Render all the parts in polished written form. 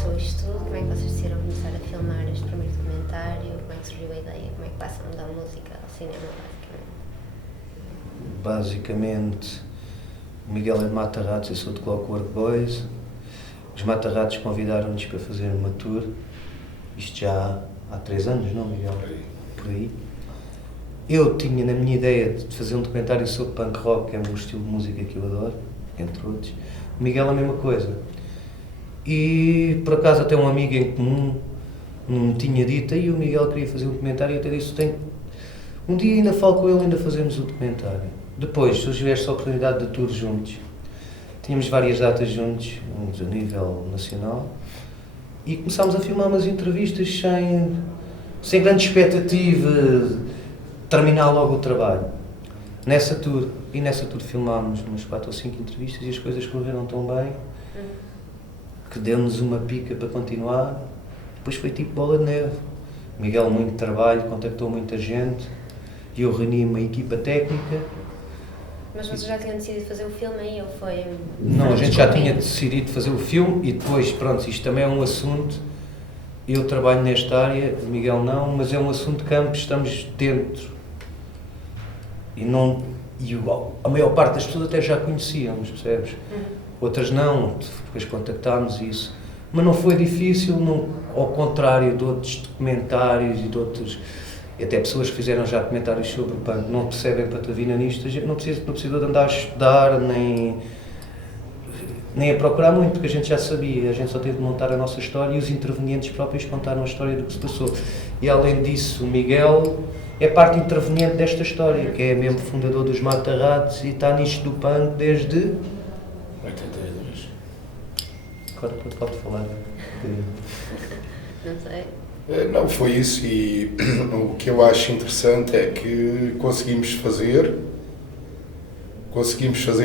começou isto tudo? Como é que vocês decidiram começar a filmar este primeiro documentário? Como é que surgiu a ideia? Como é que passam da música ao cinema, basicamente? O Miguel é de Mata-Ratos, eu sou de Clockwork Boys. Os Mata-Ratos convidaram-nos para fazer uma tour. Isto já há 3 anos, não, Miguel? Por aí. Eu tinha na minha ideia de fazer um documentário sobre punk rock, que é um estilo de música que eu adoro, entre outros. O Miguel é a mesma coisa. E por acaso até um amigo em comum me tinha dito, e o Miguel queria fazer um documentário, e eu até disse, um dia ainda falo com ele, ainda fazemos o documentário. Depois surgiu esta oportunidade de tour juntos. Tínhamos várias datas juntos, uns a nível nacional, e começámos a filmar umas entrevistas sem grande expectativa de terminar logo o trabalho. Nessa tour filmámos umas 4 ou 5 entrevistas e as coisas correram tão bem que deu-nos uma pica para continuar. Depois foi tipo bola de neve. Miguel, muito trabalho, contactou muita gente e eu reuni uma equipa técnica. Mas vocês já tinham decidido fazer o filme aí ou foi? Não, a gente já tinha decidido fazer o filme e depois, pronto, isto também é um assunto. Eu trabalho nesta área, o Miguel não, mas é um assunto de campo, estamos dentro. A maior parte das pessoas até já conhecíamos, percebes? Outras não, depois contactámos isso. Mas não foi difícil, não, ao contrário de outros documentários e de outros... E até pessoas que fizeram já comentários sobre o punk não percebem patavina nisto, a gente não precisa de andar a estudar, nem a procurar muito, porque a gente já sabia, a gente só teve de montar a nossa história e os intervenientes próprios contaram a história do que se passou. E além disso, o Miguel é parte interveniente desta história, que é mesmo fundador dos Mata-Ratos e está nisto do punk desde... 82. Agora pode falar. Não sei. Não, foi isso, e o que eu acho interessante é que conseguimos fazer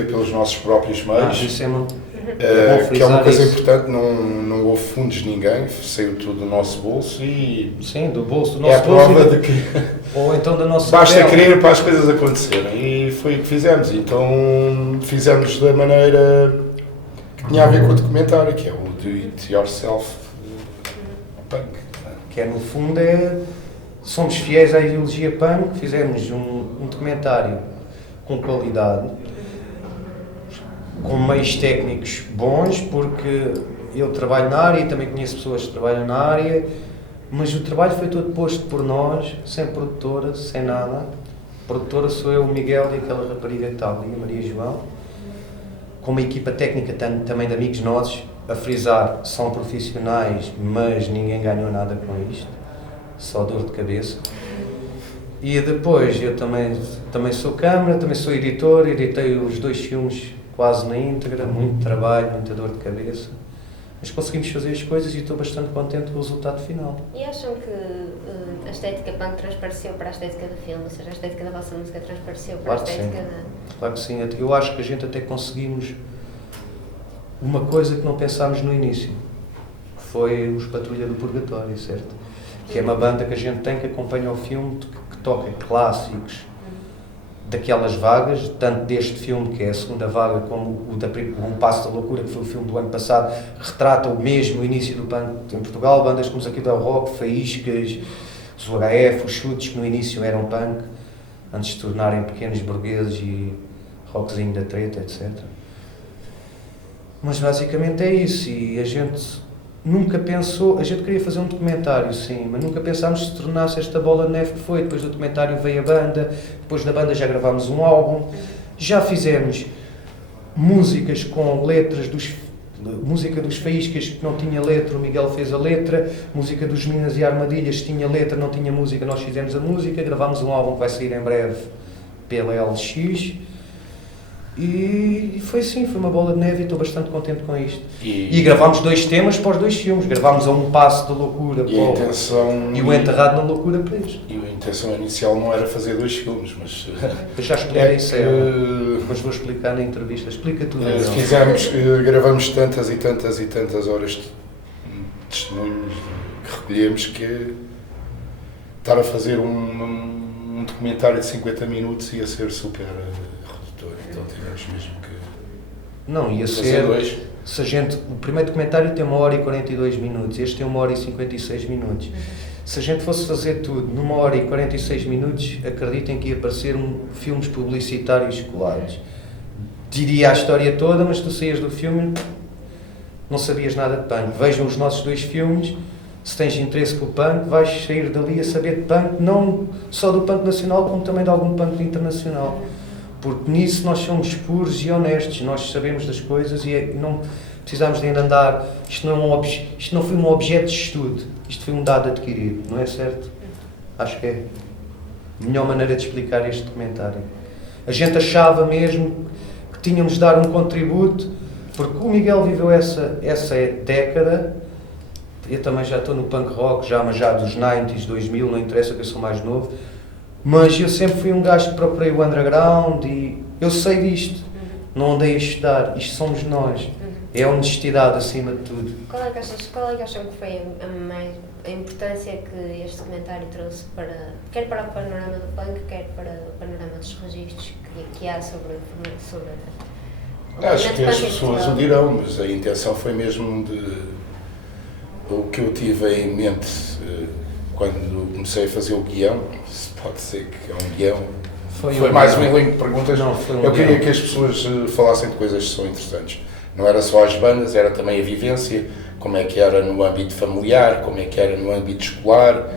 pelos nossos próprios meios, Isso é uma... que é uma coisa isso. importante, não houve fundos de ninguém, saiu tudo do nosso bolso e Sim, do bolso do nosso é a prova de que ou então da nossa basta pele. querer para as coisas acontecerem, e foi o que fizemos. Então fizemos da maneira que tinha a ver com o documentário, que é o Do It Yourself Punk. Que é, no fundo, somos fiéis à ideologia punk, fizemos um documentário com qualidade, com meios técnicos bons, porque eu trabalho na área e também conheço pessoas que trabalham na área, mas o trabalho foi todo posto por nós, sem produtora, sem nada. A produtora sou eu, o Miguel e aquela rapariga que está ali, a Maria João, com uma equipa técnica também de amigos nossos, a frisar, são profissionais, mas ninguém ganhou nada com isto, só dor de cabeça. E depois, eu também sou câmara, também sou editor, editei os 2 filmes quase na íntegra, muito trabalho, muita dor de cabeça, mas conseguimos fazer as coisas e estou bastante contente com o resultado final. E acham que a estética punk transpareceu para a estética do filme? Ou seja, a estética da vossa música transpareceu para a estética da... Claro que sim, eu acho que a gente até conseguimos uma coisa que não pensámos no início, foi os Patrulha do Purgatório, certo? Que é uma banda que a gente tem que acompanha o filme, que toca clássicos daquelas vagas, tanto deste filme, que é a segunda vaga, como o Passo da Loucura, que foi o filme do ano passado, retrata o mesmo início do punk em Portugal, bandas como os Aqui do Rock, Faíscas, os UHF, os Chutes, que no início eram punk, antes de se tornarem pequenos burgueses e rockzinho da treta, etc. Mas basicamente é isso, e a gente nunca pensou, a gente queria fazer um documentário, sim, mas nunca pensámos que se tornasse esta bola de neve que foi. Depois do documentário veio a banda, depois da banda já gravámos um álbum, já fizemos músicas com letras música dos Faíscas que não tinha letra, o Miguel fez a letra, música dos Minas e Armadilhas tinha letra, não tinha música, nós fizemos a música, gravámos um álbum que vai sair em breve pela LX. E foi sim, foi uma bola de neve e estou bastante contente com isto. E gravámos 2 temas para os 2 filmes. Gravámos a Um Passo da Loucura e o Enterrado na Loucura para eles. E a intenção inicial não era fazer 2 filmes, mas... Eu já expliquei isso, mas vou explicar na entrevista. Explica tudo. Gravamos tantas e tantas e tantas horas de testemunhos que recolhemos que estar a fazer um documentário de 50 minutos ia ser super... Então tivemos mesmo que não, ia fazer ser 2. o primeiro documentário tem 1h42, este tem 1h56. Se a gente fosse fazer tudo numa 1h46, acreditem que ia aparecer filmes publicitários colados. Diria a história toda, mas tu saías do filme, não sabias nada de punk. Vejam os nossos 2 filmes, se tens interesse por punk, vais sair dali a saber de punk, não só do punk nacional, como também de algum punk internacional. Porque nisso nós somos puros e honestos, nós sabemos das coisas e não precisamos de ainda andar. Isto não foi um objeto de estudo, isto foi um dado adquirido, não é certo? Acho que é a melhor maneira de explicar este documentário. A gente achava mesmo que tínhamos de dar um contributo, porque o Miguel viveu essa década. Eu também já estou no punk rock, mas já dos 90s, 2000, não interessa que eu sou mais novo. Mas eu sempre fui um gajo que procurei o underground e eu sei disto. Não andei a estudar, isto somos nós. É a honestidade acima de tudo. Qual é que acham que foi a importância que este documentário trouxe quer para o panorama do punk, quer para o panorama dos registros que há sobre acho que as pessoas o dirão, mas a intenção foi mesmo o que eu tive em mente quando comecei a fazer o guião. Pode ser que é um guião. Foi mais um elenco de perguntas. Não, eu queria que as pessoas falassem de coisas que são interessantes. Não era só as bandas, era também a vivência, como é que era no âmbito familiar, como é que era no âmbito escolar,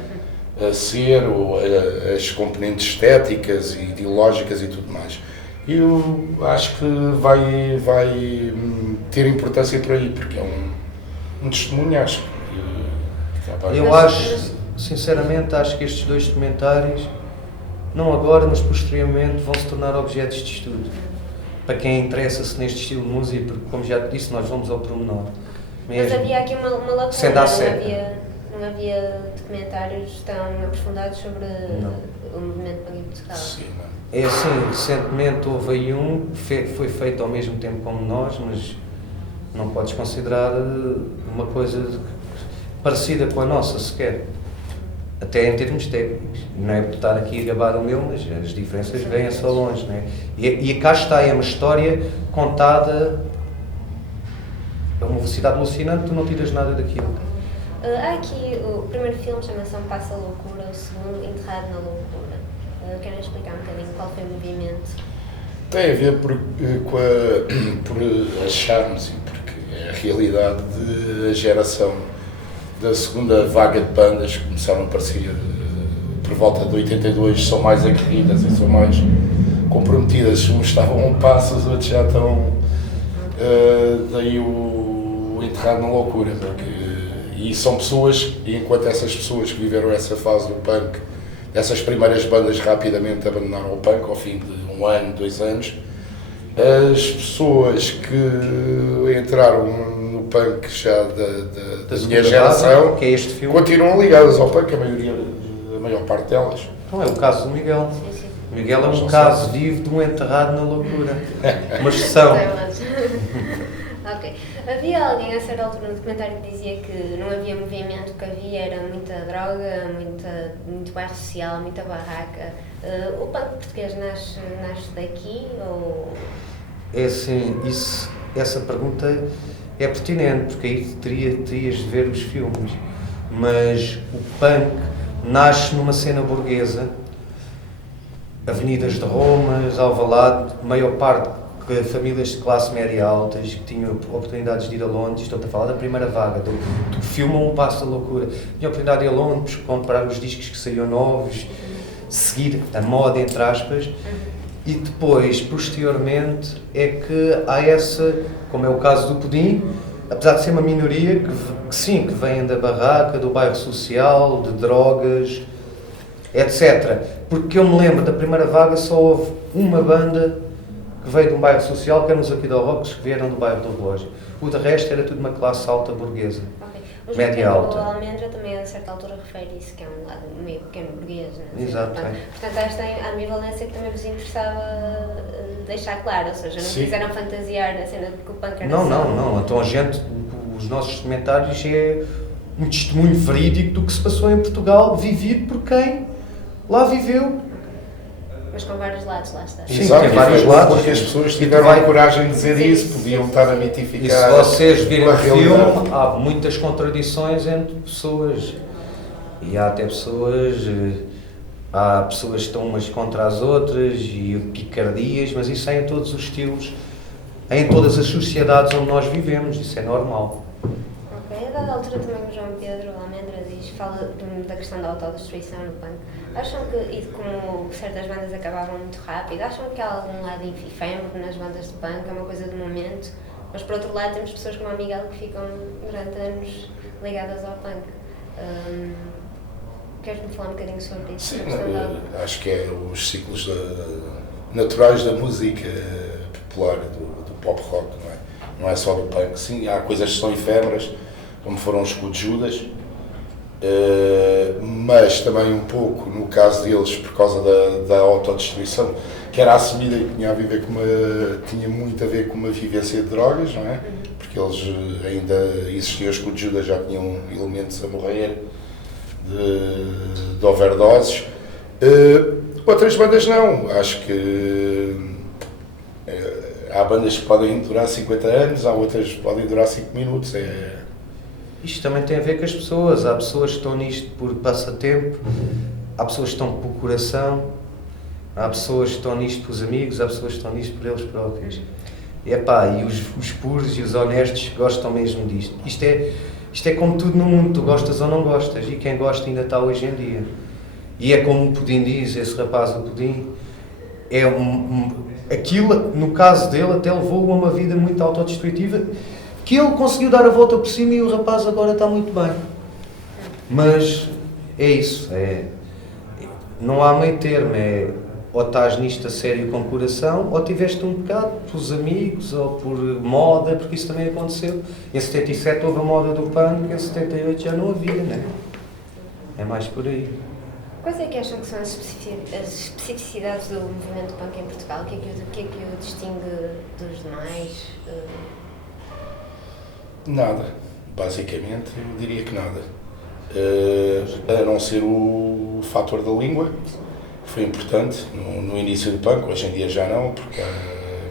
as componentes estéticas e ideológicas e tudo mais. Eu acho que vai ter importância por aí, porque é um testemunho, acho. Eu acho, sinceramente, que estes 2 documentários, não agora, mas posteriormente, vão se tornar objetos de estudo. Para quem interessa-se neste estilo de música, porque, como já te disse, nós vamos ao pormenor. Mas havia aqui uma lacuna, não havia documentários tão aprofundados sobre o movimento punk musical. Sim, não. É assim, recentemente houve aí foi feito ao mesmo tempo como nós, mas não podes considerar uma coisa parecida com a nossa sequer. Até em termos técnicos. Não é por estar aqui a gabar o meu, mas as diferenças vêm-se ao longe, não é? E cá está, é uma história contada a uma velocidade alucinante, tu não tiras nada daquilo. Há aqui, o primeiro filme chama-se Um Passo à Loucura, o segundo Enterrado na Loucura. Querem explicar um bocadinho qual foi o movimento? Tem a ver por acharmos, porque é a realidade da geração da segunda vaga de bandas que começaram a aparecer por volta de 82, são mais aguerridas e são mais comprometidas. Uns estavam a um passo, os outros já estão. Daí o Enterrado na Loucura. E são pessoas, e enquanto essas pessoas que viveram essa fase do punk, essas primeiras bandas rapidamente abandonaram o punk ao fim de 1 ano, 2 anos, as pessoas que entraram no punk já da minha geração, que é este filme, continuam ligadas ao punk, a maior parte delas. Não é o caso do Miguel. Sim. O Miguel é um caso vivo de um enterrado na loucura. Uma exceção. Ok. Havia alguém a certa altura no documentário que dizia que não havia movimento, que havia era muita droga, muito bairro social, muita barraca. O punk português nasce daqui ou... É assim, essa pergunta é pertinente, porque aí terias de ver os filmes. Mas o punk nasce numa cena burguesa, avenidas de Roma, Alvalade, maior parte de famílias de classe média altas que tinham oportunidades de ir a Londres. Estou a falar da primeira vaga, do filme Um Passo da Loucura. Tinha oportunidade de ir a Londres, comprar os discos que saíam novos, seguir a moda, entre aspas, e depois, posteriormente, é que há essa, como é o caso do Pudim, apesar de ser uma minoria, que vêm da barraca, do bairro social, de drogas, etc. Porque eu me lembro da primeira vaga, só houve uma banda que veio de um bairro social, que eram os Aqui do Rocks, que vieram do bairro do Relógio. O de resto era tudo uma classe alta burguesa. Okay. Média alta. O Almendra também a certa altura refere isso, que é um lado meio pequeno burguês, não é? Exato. Portanto, esta ambivalência que também vos interessava deixar claro, ou seja, não quiseram fantasiar a cena de que o punk era Não. Então os nossos comentários é um testemunho verídico do que se passou em Portugal, vivido por quem lá viveu. Mas com vários lados, lá está. Sim, Exato, tem vários lados. porque as pessoas E tiveram vai- a coragem de dizer Sim, isso, podiam estar a mitificar. E se vocês virem a o filme, realidade. há muitas contradições entre pessoas. E há até pessoas. Há pessoas que estão umas contra as outras e picardias, mas isso é em todos os estilos, é em todas as sociedades onde nós vivemos, isso é normal. Ok, a dada altura também o João Pedro Almendra fala da questão da autodestruição no punk. Acham que, e como certas bandas acabavam muito rápido, acham que há algum lado efêmero nas bandas de punk, é uma coisa de momento, mas por outro lado temos pessoas como a Miguel que ficam durante anos ligadas ao punk. Queres-me falar um bocadinho sobre isso? Sim, acho que é os ciclos naturais da música popular, do pop rock, não é? Não é só do punk. Sim, há coisas que são efêmeras, como foram os Escudo Judas, mas também um pouco, no caso deles, por causa da autodestruição, que era assumida e tinha muito a ver com uma vivência de drogas, não é? Porque eles ainda existiam, os Escudo Judas já tinham elementos a morrer de overdoses. Outras bandas não, acho que há bandas que podem durar 50 anos, há outras que podem durar 5 minutos. Isto também tem a ver com as pessoas, há pessoas que estão nisto por passatempo, há pessoas que estão por coração, há pessoas que estão nisto pelos amigos, há pessoas que estão nisto por eles próprios. E os puros e os honestos gostam mesmo disto. Isto é como tudo no mundo, tu gostas ou não gostas, e quem gosta ainda está hoje em dia. E é como o Pudim diz, esse rapaz do Pudim, aquilo, no caso dele, até levou a uma vida muito autodestrutiva, que ele conseguiu dar a volta por cima e o rapaz agora está muito bem. Mas é isso, não há meio termo, ou estás nisto a sério com coração, ou tiveste um bocado pelos amigos, ou por moda, porque isso também aconteceu. Em 77 houve a moda do punk, em 78 já não havia, né? É mais por aí. Quais é que acham que são as especificidades do movimento punk em Portugal? O que é que o distingue dos demais? Nada, basicamente eu diria que nada. A não ser o fator da língua, que foi importante no início do punk, hoje em dia já não, porque há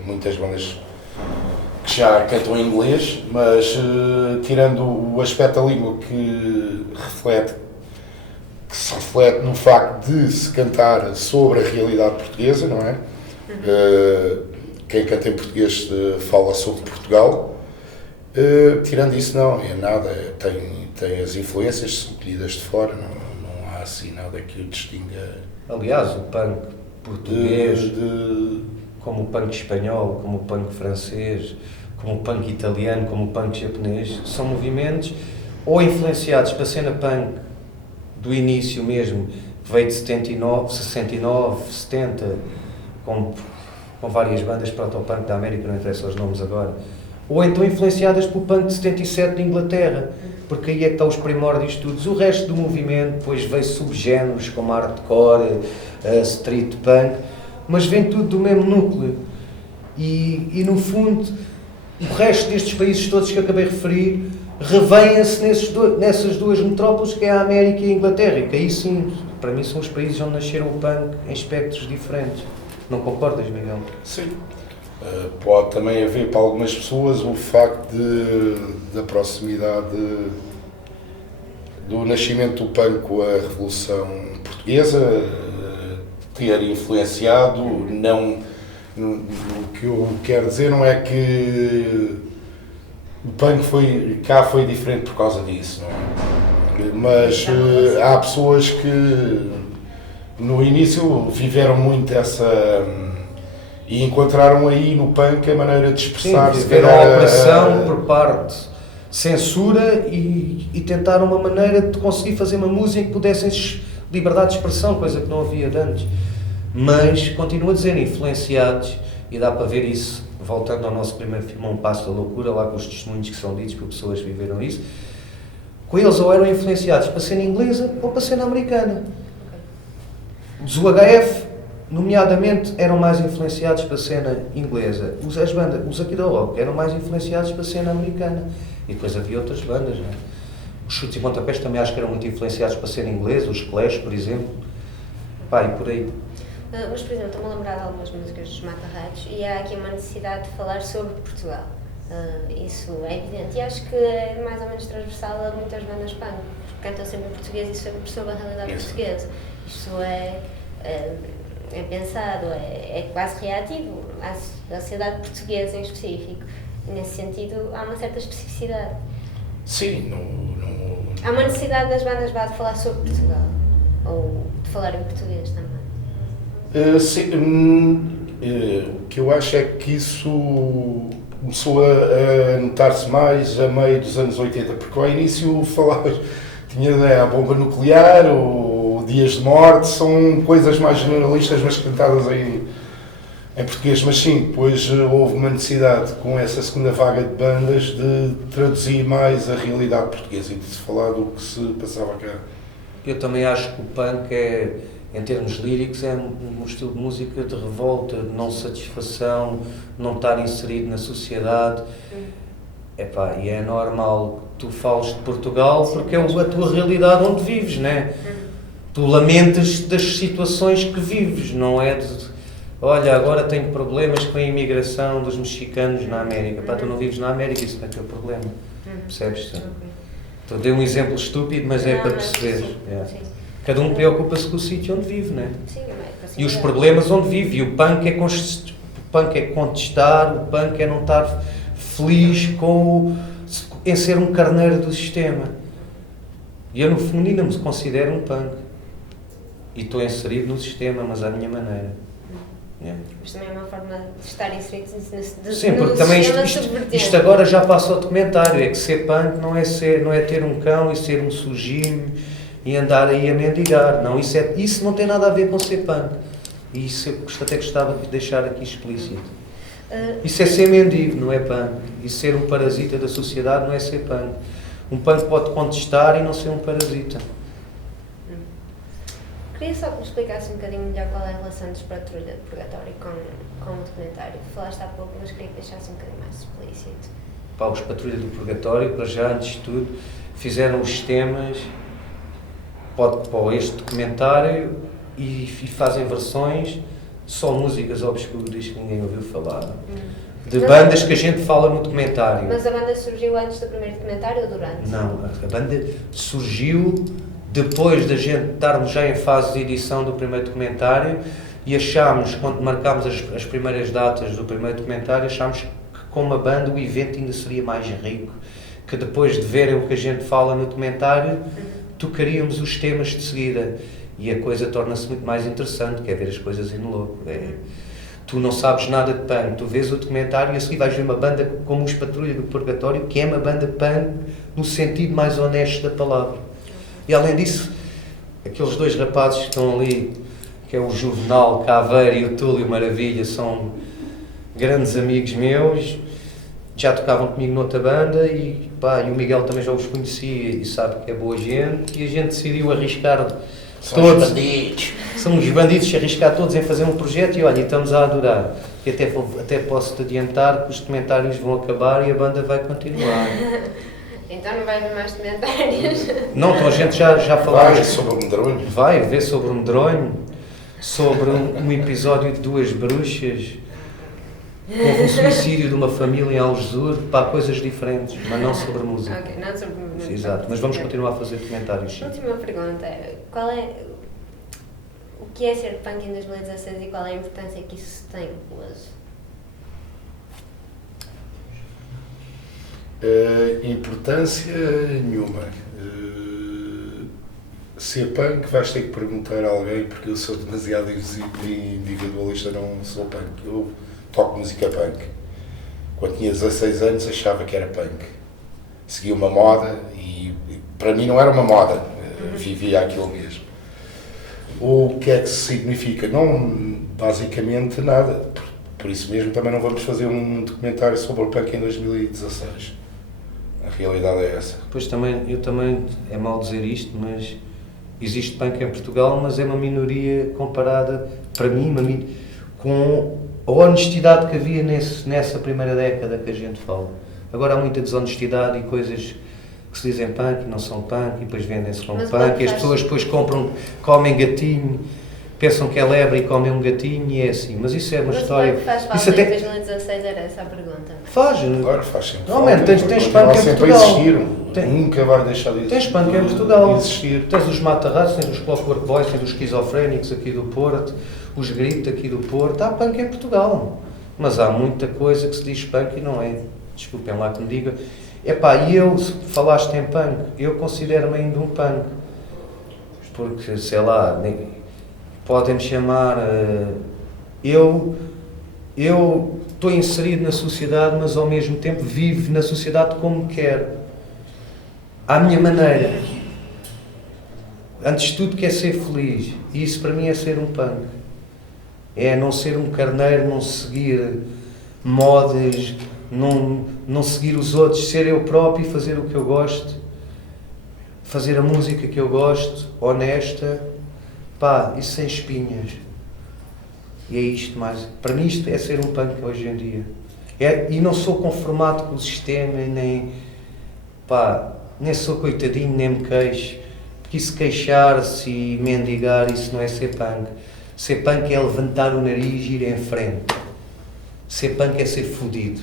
muitas bandas que já cantam em inglês, mas tirando o aspecto da língua que se reflete no facto de se cantar sobre a realidade portuguesa, não é? Quem canta em português fala sobre Portugal. Tirando isso, não é nada. Tem as influências, são colhidas de fora, não há assim nada que o distinga. Aliás, o punk português, como o punk espanhol, como o punk francês, como o punk italiano, como o punk japonês, são movimentos ou influenciados para a cena punk do início mesmo, que veio de 79, 69, 70, com várias bandas proto-punk da América, não interessa os nomes agora, ou então influenciadas pelo punk de 77 de Inglaterra, porque aí é que estão os primórdios todos. O resto do movimento, depois veio subgéneros como hardcore, street punk, mas vem tudo do mesmo núcleo. E no fundo, o resto destes países todos que acabei de referir, revêem-se nessas duas metrópoles, que é a América e a Inglaterra, e que aí sim, para mim, são os países onde nasceram o punk em espectros diferentes. Não concordas, Miguel? Sim. Pode também haver para algumas pessoas o facto da proximidade do nascimento do punk com a Revolução Portuguesa ter influenciado. Não, o que eu quero dizer não é que o punk cá foi diferente por causa disso, não é? Mas há pessoas que no início viveram muito e encontraram aí no punk a maneira de expressar-se. Viveram a opressão por parte, censura, e tentaram uma maneira de conseguir fazer uma música que pudessem liberdade de expressão, coisa que não havia de antes. Mas, continuo a dizer, influenciados, e dá para ver isso, voltando ao nosso primeiro filme, Um Passo da Loucura, lá com os testemunhos que são ditos por pessoas que viveram isso, com eles ou eram influenciados para a cena inglesa ou para a cena americana. Os UHF, nomeadamente, eram mais influenciados para a cena inglesa. As bandas, os aqui da rock, eram mais influenciados para a cena americana. E depois havia outras bandas, não é? Os Chutes e Pontapés também acho que eram muito influenciados para a cena inglesa, os Clash, por exemplo. Pá, e por aí. Mas, por exemplo, estou-me a lembrar de algumas músicas dos Mata-Ratos e há aqui uma necessidade de falar sobre Portugal. Isso é evidente e acho que é mais ou menos transversal a muitas bandas punk, porque cantam sempre em português e sobre a realidade portuguesa. Isto é pensado, é quase reativo à sociedade portuguesa em específico. E nesse sentido há uma certa especificidade. Sim, Há uma necessidade das bandas de falar sobre Portugal, ou de falar em português também. Sim, o que eu acho é que isso começou a notar-se mais a meio dos anos 80, porque ao início falavas, tinha a bomba nuclear, o Dias de Morte, são coisas mais generalistas, mas cantadas em português. Mas sim, depois houve uma necessidade, com essa segunda vaga de bandas, de traduzir mais a realidade portuguesa e de se falar do que se passava cá. Eu também acho que o punk em termos líricos, é um estilo de música de revolta, de não satisfação, não estar inserido na sociedade. E é normal que tu fales de Portugal porque é a tua realidade onde vives, né? Tu lamentas das situações que vives, não é de, olha, agora tenho problemas com a imigração dos mexicanos na América. Tu não vives na América, isso não é teu problema. Percebes? Estou a dar um exemplo estúpido, mas é para perceber. Cada um preocupa-se com o sítio onde vive, não é? Sim, e os problemas onde vive. E o punk é contestar, o punk é não estar feliz em ser um carneiro do sistema. E eu, no fundo, ainda me considero um punk. E estou inserido no sistema, mas à minha maneira. Mas também é uma forma de estar inserido no Sim, porque também isto agora já passa ao documentário. É que ser punk não é ter um cão e ser um sujinho e andar aí a mendigar. Não, isso não tem nada a ver com ser punk. E isso eu até gostava de deixar aqui explícito. Isso é ser mendigo, não é punk. E ser um parasita da sociedade não é ser punk. Um punk pode contestar e não ser um parasita. Queria só que me explicasse um bocadinho melhor qual é a relação dos Patrulha de Purgatório com o documentário. Falaste há pouco, mas queria que deixasse um bocadinho mais explícito. Os Patrulha do Purgatório, para já, antes de tudo, fizeram os temas para este documentário e fazem versões, só músicas obscuras que ninguém ouviu falar, de bandas que a gente fala no documentário. Mas a banda surgiu antes do primeiro documentário ou durante? Não, a banda surgiu depois da gente estarmos já em fase de edição do primeiro documentário e achámos, quando marcámos as primeiras datas do primeiro documentário, achámos que com uma banda o evento ainda seria mais rico, que depois de verem o que a gente fala no documentário, tocaríamos os temas de seguida e a coisa torna-se muito mais interessante, que é ver as coisas em louco. Tu não sabes nada de punk, tu vês o documentário e a seguir vais ver uma banda como os Patrulha do Purgatório, que é uma banda punk no sentido mais honesto da palavra. E além disso, aqueles dois rapazes que estão ali, que é o Juvenal Caveira e o Túlio Maravilha, são grandes amigos meus, já tocavam comigo noutra banda e o Miguel também já os conhecia e sabe que é boa gente, e a gente decidiu arriscar todos. São os bandidos, arriscar todos em fazer um projeto e olha, estamos a adorar. E até posso-te adiantar que os documentários vão acabar e a banda vai continuar. Então não vai haver mais documentários? Não, então a gente já falou. Vai sobre o Medronho. Vai ver sobre o Medronho, sobre um episódio de duas bruxas. Houve um suicídio de uma família em Algesur, coisas diferentes, mas não sobre música. Ok, não sobre música. Exato, mas vamos continuar a fazer documentários. Última pergunta, o que é ser punk em 2016 e qual é a importância que isso tem hoje? Importância nenhuma. Ser punk vais ter que perguntar a alguém, porque eu sou demasiado individualista, não sou punk. Eu toco música punk. Quando tinha 16 anos achava que era punk. Seguia uma moda e para mim não era uma moda, vivia aquilo mesmo. O que é que significa? Não, basicamente nada. Por isso mesmo também não vamos fazer um documentário sobre o punk em 2016. A realidade é essa. Pois eu também, é mau dizer isto, mas existe punk em Portugal, mas é uma minoria comparada, para mim, com a honestidade que havia nessa primeira década que a gente fala. Agora há muita desonestidade e coisas que se dizem punk e não são punk e depois vendem-se como punk e as pessoas depois comem gatinho pensam que é lebre e comem um gatinho e é assim. Mas isso é uma Mas história... o punk faz falta Isso em até 2016, era essa a pergunta. faz. Claro, faz sempre Normalmente falta, tens continua punk em sempre Portugal. a existir, nunca vai deixar de existir. Tens punk em Portugal. Existir. Tens os Mata-Ratos, tens os Clockwork Boys, tens os Esquizofrénicos aqui do Porto, os Grito aqui do Porto. Há punk em Portugal. Mas há muita coisa que se diz punk e não é. Desculpem lá que me diga. Epá, e eu, se falaste em punk, eu considero-me ainda um punk. Porque, sei lá, podem-me chamar... Eu estou inserido na sociedade, mas ao mesmo tempo vivo na sociedade como quero. À minha maneira. Antes de tudo, quer ser feliz. E isso para mim é ser um punk. É não ser um carneiro, não seguir modas, não seguir os outros, ser eu próprio e fazer o que eu gosto. Fazer a música que eu gosto, honesta. Pá, e sem espinhas. E é isto mais. Para mim isto é ser um punk hoje em dia. E não sou conformado com o sistema, nem sou coitadinho, nem me queixo. Porque isso queixar-se e mendigar, isso não é ser punk. Ser punk é levantar o nariz e ir em frente. Ser punk é ser fodido.